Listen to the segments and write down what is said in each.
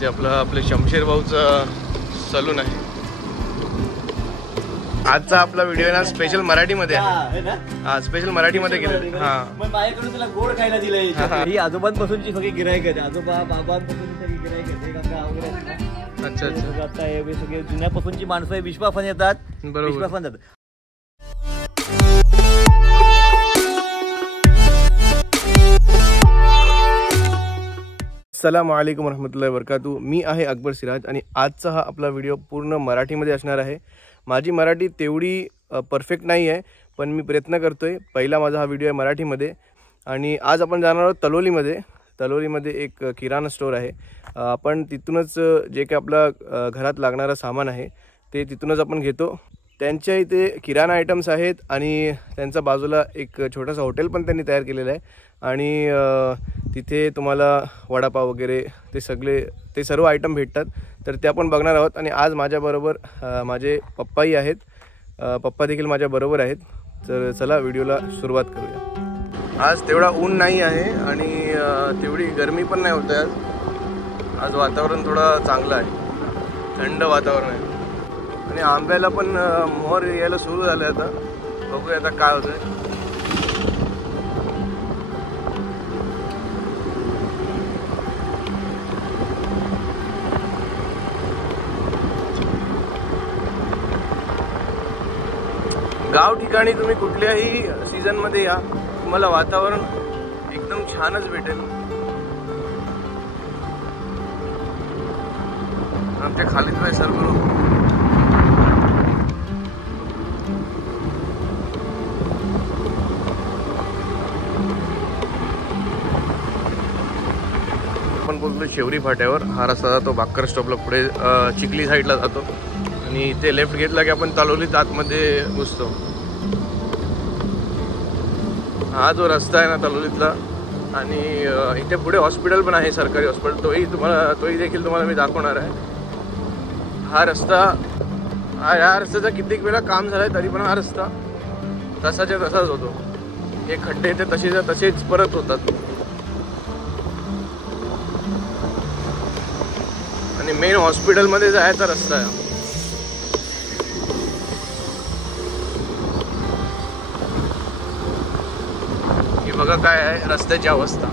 जे आपले शमशेर भाऊचा सलून आहे. आजचा आपला व्हिडिओ ना स्पेशल मराठीमध्ये आहे. हा स्पेशल मराठीमध्ये केलं. हा मग माझ्याकडून तुला गोड खायला दिलंय. ही आजोबांपासूनची सगळी गिरायक आहे. आजोबा बाबांपासून सगळी गिरायक आहे. काका वगैरे आहेत ना. अच्छा अच्छा. आता हे सगळे जुन्यापासूनची माणसं आहे. विश्वासन येतात. बरोबर. विश्वासन जातात. अस्सलामु अलैकुम वरहमतुल्लाहि वबरकातुहू. मी आहे अकबर सिराज आणि आजचा हा आपला व्हिडिओ पूर्ण मराठीमध्ये असणार आहे. माझी मराठी तेवढी परफेक्ट नाही आहे, पण मी प्रयत्न करतोय. पहिला माझा हा व्हिडिओ आहे मराठीमध्ये. आणि आज आपण जाणार आहोत तलोलीमध्ये एक किराणा स्टोर आहे. आपण तिथूनच जे काही आपला घरात लागणारं सामान आहे ते तिथूनच आपण घेतो. त्यांच्या इथे किराणा आयटम्स आहेत आणि त्यांचा बाजूला एक छोटासा हॉटेल पण त्यांनी तयार केलेला आहे. आणि तिथे तुम्हाला वडापाव वगैरे ते सर्व आयटम भेटतात. तर ते आपण बघणार आहोत. आणि आज माझ्याबरोबर माझे पप्पाही आहेत. पप्पा देखील माझ्याबरोबर आहेत. तर चला व्हिडिओला सुरुवात करूया. आज तेवढा ऊन नाही आहे आणि तेवढी गरमी पण नाही होत आहे. आज वातावरण थोडं चांगलं आहे, थंड वातावरण आहे. आणि आंब्याला पण मोहर यायला सुरू झाले. आता बघूया आता काय होतंय. गाव ठिकाणी तुम्ही कुठल्याही सीझन मध्ये या, तुम्हाला वातावरण एकदम छानच भेटेल. आमच्या खालीद भाई सरगुरू आपण बोलतो शेवरी फाट्यावर. हा रस्ता जातो बाकर स्टॉपला, पुढे चिखली साईडला जातो आणि इथे लेफ्ट घेतला की आपण तलोलीत आतमध्ये घुसतो. हा जो रस्ता आहे ना तलोलीतला. आणि इथे पुढे हॉस्पिटल पण आहे, सरकारी हॉस्पिटल. तोही देखील तुम्हाला मी दाखवणार आहे. हा रस्ता या रस्त्याचा कित्येक वेळा काम झालाय तरी पण हा रस्ता तसाच्या तसाच होतो. हे खड्डे ते तसेच परत होतात. आणि मेन हॉस्पिटलमध्ये जायचा रस्ता आहे. बघा काय आहे रस्त्याची अवस्था.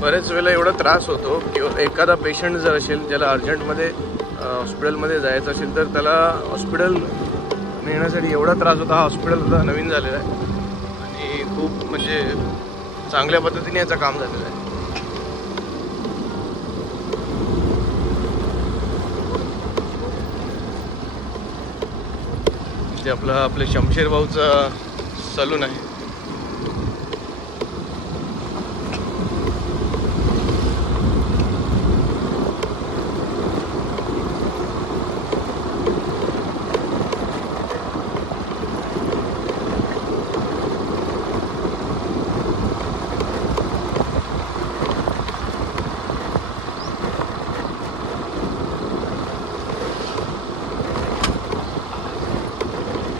बरेच वेळेला एवढा त्रास होतो की एखादा पेशंट जर असेल ज्याला अर्जंटमध्ये हॉस्पिटलमध्ये जायचं असेल तर त्याला हॉस्पिटल नेण्यासाठी एवढा त्रास होता. हा हॉस्पिटल आता नवीन झालेला आहे आणि खूप म्हणजे चांगल्या पद्धतीने याचं काम झालेलं आहे. जे आपले शमशेर भाऊचा सलून आहे.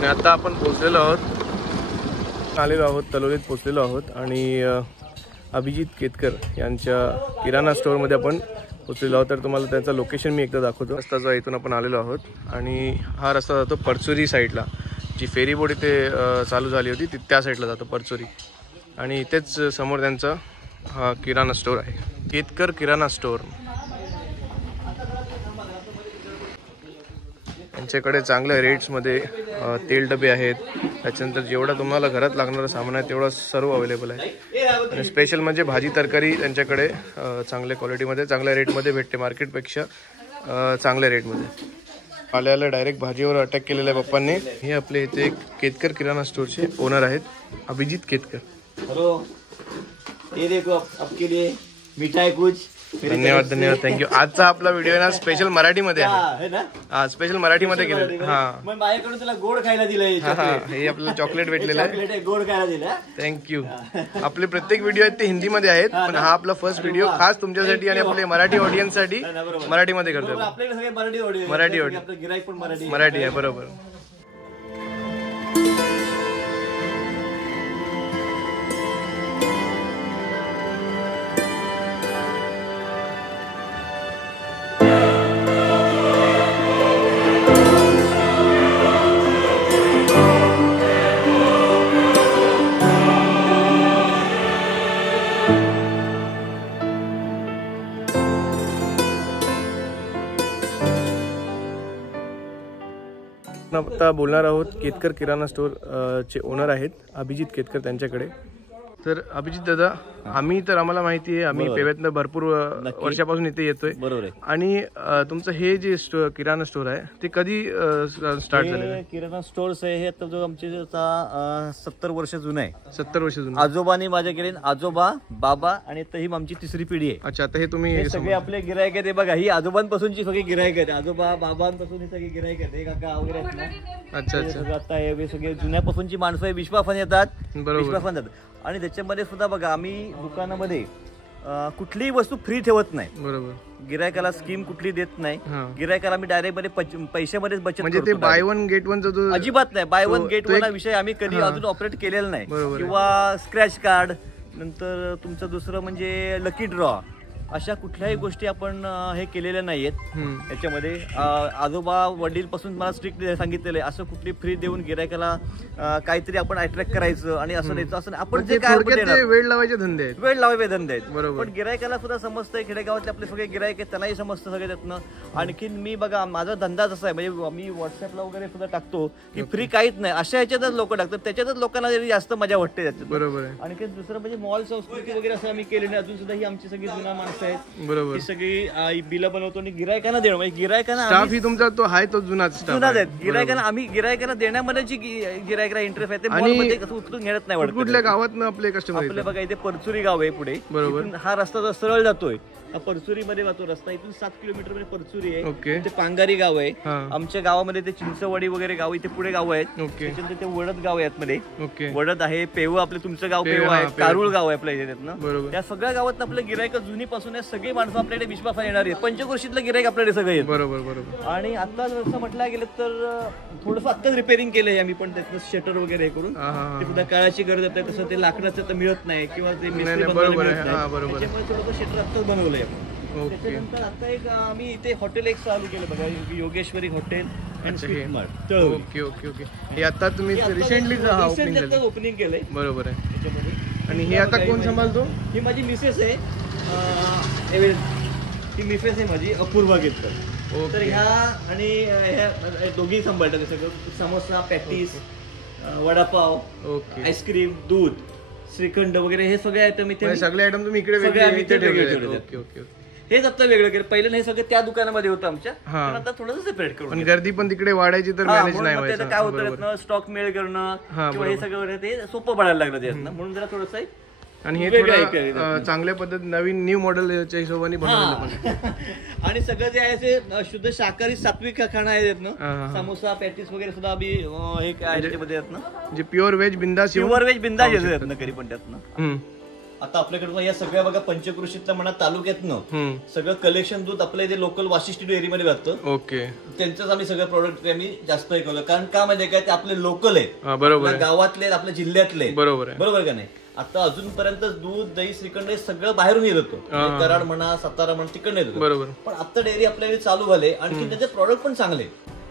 आता आपण आलेलो आहोत तलोलीत पोचलेलो आहोत. आणि अभिजित केतकर यांच्या किराणा स्टोअरमध्ये आपण पोचलेलो आहोत. तर तुम्हाला त्याचं लोकेशन मी एकदा दाखवतो. रस्ता जो इथून आपण आलेलो आहोत आणि हा रस्ता जातो परचुरी साईडला. जी फेरी बोट इथे चालू झाली होती त्या साईडला जातो परचुरी. आणि इथेच समोर त्यांचा हा किराणा स्टोअर आहे, केतकर किराणा स्टोअर. त्यांच्याकडे चांगल्या रेट्समध्ये तेल डबे आहेत. त्याच्यानंतर जेवढा तुम्हाला घरात लागणारं सामान आहे तेवढं सर्व अवेलेबल आहे. आणि स्पेशल म्हणजे भाजी तरकारी त्यांच्याकडे चांगल्या क्वालिटीमध्ये चांगल्या रेटमध्ये भेटते. मार्केटपेक्षा चांगल्या रेटमध्ये. आल्याला डायरेक्ट भाजीवर अटॅक केलेला आहे पप्पांनी. हे आपले इथे एक केतकर किराणा स्टोरचे ओनर आहेत, अभिजित केतकर. हेलो, ये देखो आपके लिए मिठाई कुछ धन्यवाद धन्यवाद थँक्यू. आजचा आपला व्हिडिओ ना स्पेशल मराठीमध्ये आहे. है ना. हा स्पेशल मराठीमध्ये केलेलं. हा मग माझ्याकडून तुला गोड खायला दिलंय. हे आपल्याला चॉकलेट भेटलेलं आहे. चॉकलेट आहे, गोड खायला दिलं. थँक्यू. आपले प्रत्येक व्हिडिओ आहेत ते हिंदीमध्ये आहेत, पण हा आपला फर्स्ट व्हिडिओ खास तुमच्यासाठी आणि आपले मराठी ऑडियन्स साठी मराठीमध्ये करतोय. आपल्याकडे सगळे मराठी ऑडिओ, मराठी ऑडिओ, आपलं गिराईक पण मराठी आहे. बरोबर. आता बोलणार आहोत केतकर किराणा स्टोर चे ओनर आहेत अभिजित केतकर त्यांच्याकडे. तर अभिजित दादा, आम्हाला माहिती आहे, आम्ही पेव्यातनं भरपूर वर्षापासून इथे येतोय. बरोबर आहे. आणि तुमचं हे जे किराणा स्टोर आहे ते कधी स्टार्ट झालं? किराणा स्टोर्स आहे हे आता जो आमचे 70 वर्ष जुनं आहे. 70 वर्ष जुनं. आजोबांनी माझ्या केले, आजोबा, बाबा आणि आता ही आमची तिसरी पिढी आहे. अच्छा, आता हे तुम्ही सगळे आपले गिरायक आहेत. बघा, ही आजोबांपासूनची सगळी गिरायक आहेत. आजोबा बाबांपासून ही सगळी गिरायक आहेत. हे काका वगैरे आहेत ना. अच्छा अच्छा. आता हे सगळे जुन्यापासूनची माणसं आहे. विश्वाफान येतात, बरोबर. विश्वाफान येतात. आणि त्याच्यामध्ये सुद्धा बघा, आम्ही दुकानामध्ये कुठलीही वस्तू फ्री ठेवत नाही. बरोबर. गिरायकाला स्कीम कुठली देत नाही. गिरायकाला आम्ही डायरेक्ट मध्ये पैशामध्येच बचत म्हणजे ते बाय वन गेट वन जो अजिबात नाही. बाय वन गेट वन हा विषय आम्ही कधी अजून ऑपरेट केलेला नाही. किंवा स्क्रॅच कार्ड, नंतर तुमचं दुसरं म्हणजे लकी ड्रॉ, अशा कुठल्याही गोष्टी आपण हे केलेल्या नाहीयेत. याच्यामध्ये आजोबा वडील पासून मला स्ट्रिक्ट सांगितलेलं आहे, असं कुठली फ्री देऊन गिरायकाला काहीतरी आपण अट्रॅक्ट करायचं आणि असं द्यायचं असं. आपण जे काय वेळ लावायचे धंदे आहेत, वेळ लावायचे धंदे आहेत. पण गिरायकाला सुद्धा समजतंय, खेडेगावातले आपले सगळे गिरायक आहेत त्यांनाही समजतं सगळे त्यातनं. आणखीन मी बघा, माझा धंदा जसा आहे, म्हणजे मी व्हॉट्सअपला वगैरे सुद्धा टाकतो की फ्री काहीच नाही, अशा ह्याच्यातच लोक टाकतात, त्याच्यातच लोकांना जास्त मजा वाटते त्याच्यात. बरोबर. आणखी दुसरं म्हणजे मॉल संस्कृती वगैरे असं आम्ही केलेलं आहे. अजून सुद्धा ही आमची सगळी जुना माणसं आहेत. बरोबर. ही सगळी बिलं बनवतो आणि गिरायकांना देणं, म्हणजे गिरायकांना स्टाफ ही तुमचा तो आहे तो जुनाच आहेत. गिरायकांना देण्यामध्ये जी गिरायकाला इंटरेस्ट आहे ते मॉलमध्ये कसं उचलून घेत नाही. कुठल्या गावात आपले कस्टमर? आपले बघा, इथे परचुरी गाव आहे पुढे. बरोबर. हा रस्ता जो सरळ जातोय, हा परचुरी मध्ये जातो रस्ता. इथून 7 किलोमीटर मध्ये परचुरी आहे. ते पांगारी गाव आहे. आमच्या गावामध्ये ते चिंचवाडी वगैरे गाव इथे पुढे गाव आहेत. त्याच्यानंतर ते वडद गाव आहे आतमध्ये. वडद आहे, पेव आपले तुमचं गाव पेव आहे, कारुळ गाव आहे आपल्या इथे त्यातनं. या सगळ्या गावात आपलं गिरायक जुनीपासून सगळी माणसं आपल्याकडे विश्वास येणार आहे. पंचक्रोशीतलं गिरायक आपल्याकडे सगळे आहेत. बरोबर बरोबर. आणि आता जसं म्हटलं गेलं तर थोडंसं आत्ताच रिपेअरिंग केलंय आम्ही पण, त्याचं शटर वगैरे हे करून. ते सुद्धा काळाची गरज आहे. तसं ते लाकडाचं तर मिळत नाही किंवा ते त्याच्यामुळे थोडंसं शटर आत्ताच बनवलंय आपण. त्याच्यानंतर आता एक आम्ही इथे हॉटेल एक चालू केलं बघा, Yogeshwari hotel. Okay okay okay. हे आता तुम्ही रिसेंटली ओपनिंग केलंय. बरोबर आहे. त्याच्यामध्ये आणि हे आता कोण सांभाळतो? ही माझी मिसेस आहे. ही मिसेस आहे माझी, अपूर्वा केतकर. तर ह्या आणि ह्या दोघी सांभाळतात सगळं. समोसा, पॅटीस, वडापाव, आईस्क्रीम, दूध, श्रीखंड वगैरे हे सगळे आयटम इथे. सगळे आयटम तुम्ही इकडे हेच आता वेगळं केलं. पहिलं हे सगळं त्या दुकानामध्ये होतं आमच्या, आता थोडंसं सेपरेट करून. गर्दी पण तिकडे वाढायची तर मॅनेज नाही व्हायचं. काय होतं, स्टॉक मेळ करणं किंवा हे सगळं ते सोपं पडायला लागलं त्यातनं, म्हणून जरा थोडंसं. आणि हे थोडं चांगल्या पद्धत नवीन न्यू मॉडेलच्या हिशोबाने बनवलेलं. आणि सगळं जे आहे ते शुद्ध शाकाहारी सात्विक खाणं आहे त्यातनं. समोसा, पॅटीस वगैरे सुद्धा आम्ही हे काय त्याच्यामध्ये जे प्युअर व्हेज बिंदास येतं कधी पण त्यातनं. आता आपल्याकडे या सगळ्या बघा पंचक्रोशीतल्या म्हणा तालुक्यातनं सगळं कलेक्शन दूध आपल्या इथे लोकल वाशिष्ठी डेअरीमध्ये जातं. ओके. त्यांचंच आम्ही सगळं प्रोडक्ट आम्ही जास्त हे करतो, कारण का म्हणजे काय, ते आपले लोकल आहे. बरोबर. गावातले, आपल्या जिल्ह्यातले. बरोबर आहे. बरोबर का नाही. आता अजूनपर्यंत दूध, दही, श्रीखंड हे सगळं बाहेरून येत होतं. कराड म्हणा, सातारा म्हणा, तिकडनं येत होतं. बरोबर. पण आता डेअरी आपल्याकडे चालू झाले, आणखी त्याचे प्रॉडक्ट पण चांगले.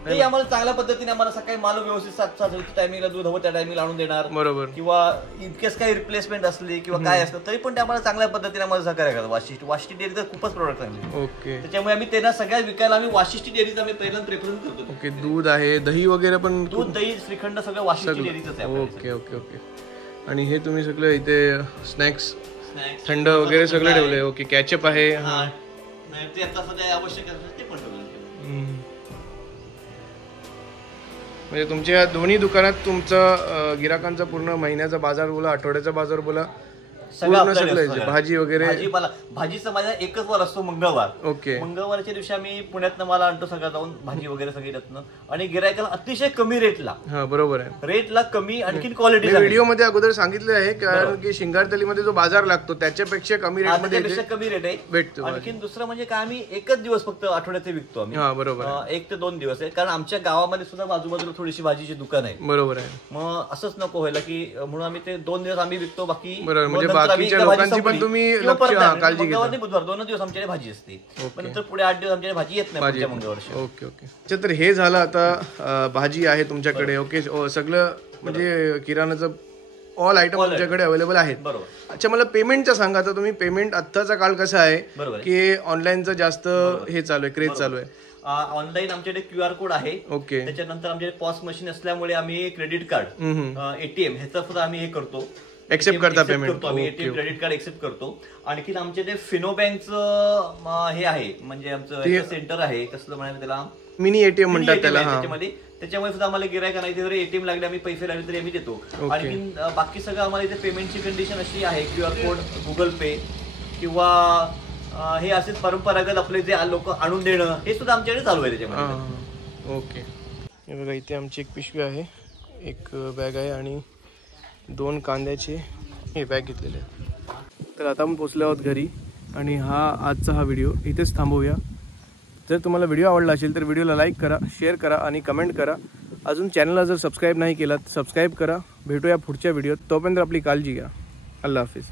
ते आम्हाला चांगल्या पद्धतीने आम्हाला सकाळी माल व्यवस्थित 7 टायमिंगला दूध हवं त्या टायमिंगला आणून देणार. बरोबर. किंवा इनकेस काही रिप्लेसमेंट असली किंवा काय असतं तरी पण ते आम्हाला चांगल्या पद्धतीने आम्हाला सहकार्य करतात. वाशिष्ठी डेअरी तर खूपच प्रोडक्ट चांगले. ओके. त्याच्यामुळे आम्ही त्यांना सगळ्या विकायला आम्ही वाशिष्ठी डेअरीचा आम्ही पहिल्यांदा प्रेफरन्स करतो. ओके. दूध आहे, दही वगैरे पण. दूध, दही, श्रीखंड सगळं वाशिष्ठी डेअरीचंच आहे. Okay okay okay. आणि हे तुम्ही सगळं इथे स्नॅक्स थंड वगैरे सगळं ठेवलंय. ओके. कॅचअप आहे. ते आता सध्या आवश्यक ते पण ठेवलं. म्हणजे तुमच्या दोन्ही दुकानात तुमचं गिराकांचा पूर्ण महिन्याचा बाजार बोला, आठवड्याचा बाजार बोला, भाजी वगैरे भाजीपाला. भाजीचा माझा एकच वार असतो मंगळवार. ओके. मंगळवारच्या दिवशी आम्ही पुण्यातनं मला आणतो सगळं जाऊन भाजी वगैरे सगळी त्यातनं, आणि गिरायकाला अतिशय कमी रेटला. बरोबर आहे, रेटला कमी, आणखी क्वालिटी. व्हिडिओ मध्ये अगोदर सांगितलं आहे कारण की शिंगारतलीमध्ये जो बाजार लागतो त्याच्यापेक्षा कमी रेट मध्ये कमी रेट आहे भेटतो. आणखी दुसरं म्हणजे काय, आम्ही एकच दिवस फक्त आठवड्याचे विकतो आम्ही. बरोबर, 1 ते 2 दिवस आहे, कारण आमच्या गावामध्ये सुद्धा बाजूबाजूला थोडीशी भाजीची दुकान आहे. बरोबर आहे. मग असंच नको व्हायला की म्हणून आम्ही ते 2 दिवस आम्ही विकतो. बाकी म्हणजे बाकीच्या लोकांची पण तुम्ही काळजी घेता. बुधवार 2 दिवस आमच्याकडे भाजी असते, नंतर पुढे 8 दिवस आमच्याकडे भाजी येत नाही मंगळवारची. Okay okay. तर हे झालं आता भाजी आहे तुमच्याकडे. ओके, सगळं म्हणजे किराणाचं ऑल आयटम तुमच्याकडे अवेलेबल आहेत. बरोबर. अच्छा, मला पेमेंटचं सांगा. आता तुम्ही पेमेंट आत्ताचा काळ कसा आहे की ऑनलाईनचं जास्त हे चालू आहे, क्रेज चालू आहे? ऑनलाईन आमच्याकडे QR कोड आहे. ओके. त्याच्यानंतर आमच्याकडे पॉस मशीन असल्यामुळे आम्ही क्रेडिट कार्ड, ATM ह्याचा सुद्धा आम्ही हे करतो, एक्सेप्ट करता पेमेंट. आम्ही ATM क्रेडिट कार्ड एक्सेप्ट करतो. आणखी आमच्याकडे फिनो बँकचं हे आहे, म्हणजे आमचं सेंटर आहे, कसलं म्हणायला त्याला, मिनी ATM म्हणतात त्याला. त्याच्यामुळे सुद्धा आम्हाला गिरायक नाही, जरी ATM लागले आम्ही पैसे लागले तरी आम्ही देतो. आणखी बाकी सगळं आम्हाला इथे पेमेंटची कंडिशन अशी आहे, QR कोड, गुगल पे किंवा हे असेच परंपरागत आपले जे लोक आणून देणं, हे सुद्धा आमच्याकडे चालू आहे त्याच्यामध्ये. ओके. हे बघा, इथे आमची एक पिशवी आहे, एक बॅग आहे आणि 2 कांद्याचे हे बॅग घेतलेले आहेत. तर आता आपण पोचलो आहोत घरी आणि आजचा हा व्हिडिओ इथेच थांबवूया. जर तुम्हाला व्हिडिओ आवडला असेल तर व्हिडिओला लाईक करा, शेअर करा आणि कमेंट करा. अजून चॅनलला जर सबस्क्राईब नाही केलात सबस्क्राईब करा. भेटूया पुढच्या व्हिडिओत. तोपर्यंत आपली काळजी घ्या. अल्लाह हाफिज.